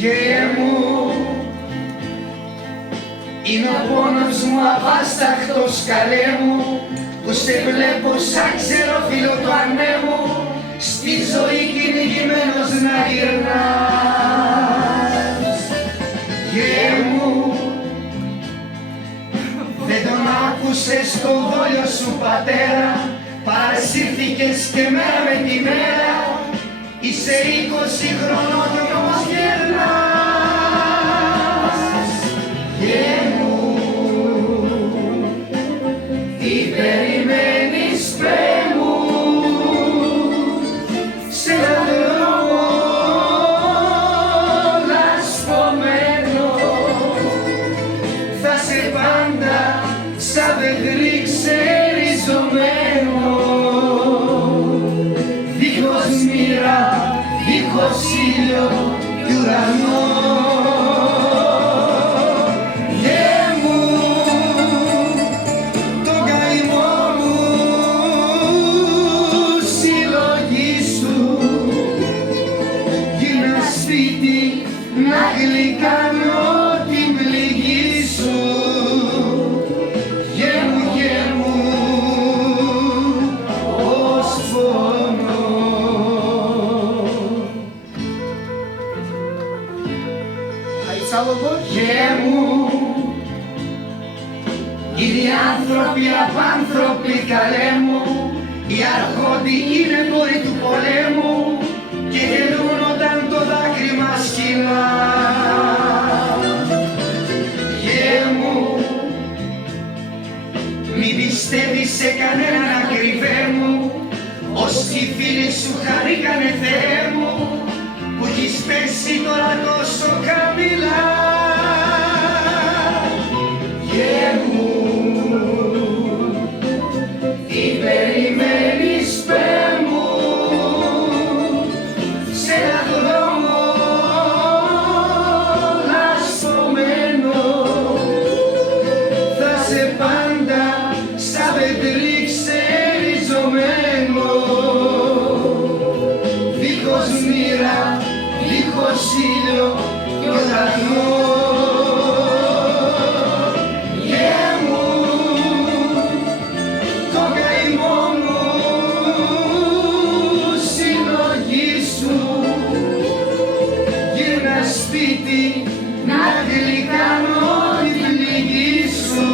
Γε μου, είναι ο πόνος μου αβάσταχτος καλέ μου, που σε βλέπω σαν ξεροφύλλο του ανέμου, στη ζωή κυνηγημένος να γυρνάς. Γε μου, δεν τον άκουσες το δόλιο σου πατέρα, παρασύρθηκες και μέρα με τη μέρα, είσαι 20 χρονών κι όμως γερνάς. Γε μου, τι περιμένεις πέ' μου, σε έναν δρόμο λασπωμένο, θα σε πάντα σαν δεντρί ξεριζωμένο, δίχως μοίρα, δίχως ήλιο κι ουρανό. Γε μου, τον καημό μου συλλογήσου, γύρνα σπίτι να γλυκάνω την πληγή σου. Γε μου, ως πόνο. Γε μου, είναι άνθρωποι απάνθρωποι καλέ μου, οι αρχόντοι είναι πόροι του πολέμου και γελούν όταν το δάκρυ μας κυλά. Γε μου, μην πιστεύεις σε κανέναν ακριβέ μου, όσοι φίλοι σου χαρήκανε Θεέ μου, που έχεις πέσει τώρα τόσο χαμηλά. Γε μου, τι περιμένεις πέ' μου, σε έναν δρόμο λασπωμένο, θα σε πάντα σαν δεντρί ξεριζωμένο, δίχως μοίρα, δίχως ήλιο κι ουρανό. Γε μου, τον καημό μου συλλογήσου, γύρνα σπίτι να γλυκάνω την πληγή σου.